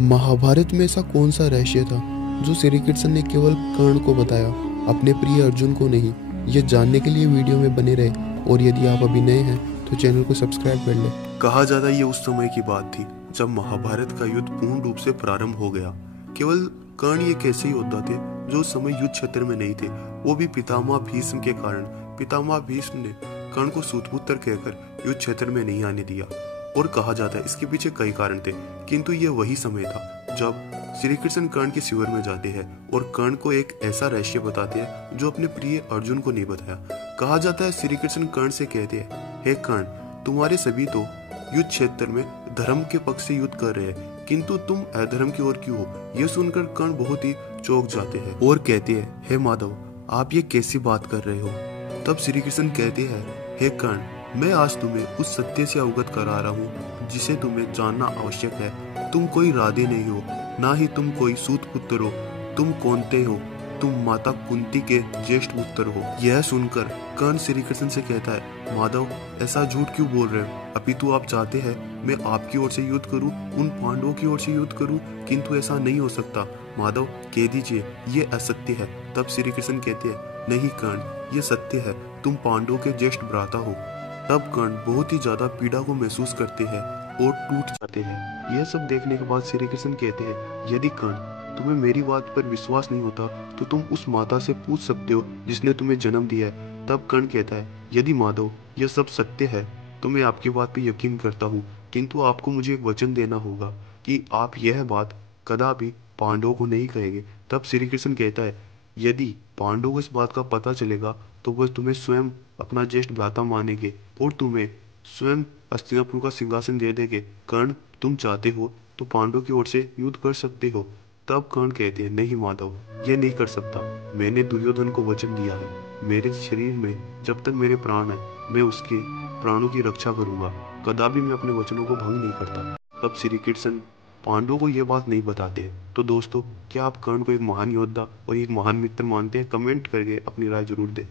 महाभारत में ऐसा कौन सा रहस्य था जो श्री कृष्ण ने केवल कर्ण को बताया, अपने प्रिय अर्जुन को नहीं? ये जानने के लिए वीडियो में बने रहे, और यदि आप अभी नए हैं तो चैनल को सब्सक्राइब कर ले। कहा जाता है ये उस समय की बात थी जब महाभारत का युद्ध पूर्ण रूप से प्रारंभ हो गया। केवल कर्ण एक ऐसे योद्धा थे जो उस समय युद्ध क्षेत्र में नहीं थे, वो भी पितामह भीष्म के कारण। पितामह भीष्म ने कर्ण को सूतपुत्र कहकर युद्ध क्षेत्र में नहीं आने दिया, और कहा जाता है इसके पीछे कई कारण थे, किंतु ये वही समय था जब श्री कृष्ण कर्ण के शिविर में जाते हैं और कर्ण को एक ऐसा रहस्य बताते हैं जो अपने प्रिय अर्जुन को नहीं बताया। कहा जाता है श्री कृष्ण कर्ण से कहते हैं, हे कर्ण, तुम्हारे सभी तो युद्ध क्षेत्र में धर्म के पक्ष से युद्ध कर रहे हैं, किंतु तुम अधर्म की ओर क्यों हो? यह सुनकर कर्ण बहुत ही चौंक जाते हैं और कहते हैं, हे माधव, आप ये कैसी बात कर रहे हो? तब श्री कृष्ण कहते हैं, हे कर्ण, मैं आज तुम्हें उस सत्य से अवगत करा रहा हूँ जिसे तुम्हें जानना आवश्यक है। तुम कोई राधे नहीं हो, ना ही तुम कोई सूत पुत्र हो। तुम कौनते हो? तुम माता कुंती के ज्येष्ठ पुत्र हो। यह सुनकर कर्ण श्री कृष्ण से कहता है, माधव, ऐसा झूठ क्यों बोल रहे हो? अपितु आप चाहते हैं मैं आपकी ओर से युद्ध करूं, उन पांडवों की ओर से युद्ध करूं, किंतु ऐसा नहीं हो सकता। माधव, कह दीजिए ये असत्य है। तब श्री कृष्ण कहते हैं, नहीं कर्ण, ये सत्य है, तुम पांडवों के ज्येष्ठ भ्राता हो। तब कर्ण बहुत ही ज्यादा पीड़ा को महसूस करते हैं और टूट जाते हैं। यह सब देखने के बाद श्री कृष्ण कहते हैं, यदि कर्ण तुम्हें मेरी बात पर विश्वास नहीं होता तो तुम उस माता से पूछ सकते हो जिसने तुम्हें जन्म दिया है। तब कर्ण कहता है, यदि माधव यह सब सत्य है तो मैं आपकी बात पर यकीन करता हूँ, किंतु आपको मुझे एक वचन देना होगा कि आप यह बात कदापि पांडवों को नहीं कहेंगे। तब श्री कृष्ण कहता है, यदि पांडवों को इस बात का पता चलेगा तो वह तुम्हें स्वयं अपना ज्येष्ठ भ्राता मानेंगे और तुम्हें स्वयं हस्तिनापुर का सिंहासन दे देंगे। कर्ण, तुम चाहते हो तो पांडवों की ओर से युद्ध कर सकते हो। तब कर्ण कहते हैं, नहीं माधव, ये नहीं कर सकता। मैंने दुर्योधन को वचन दिया है, मेरे शरीर में जब तक मेरे प्राण है मैं उसके प्राणों की रक्षा करूंगा, कदापि मैं अपने वचनों को भंग नहीं करता। तब श्री कृष्ण पांडवों को यह बात नहीं बताते। तो दोस्तों, क्या आप कर्ण को एक महान योद्धा और एक महान मित्र मानते हैं? कमेंट करके अपनी राय जरूर दें।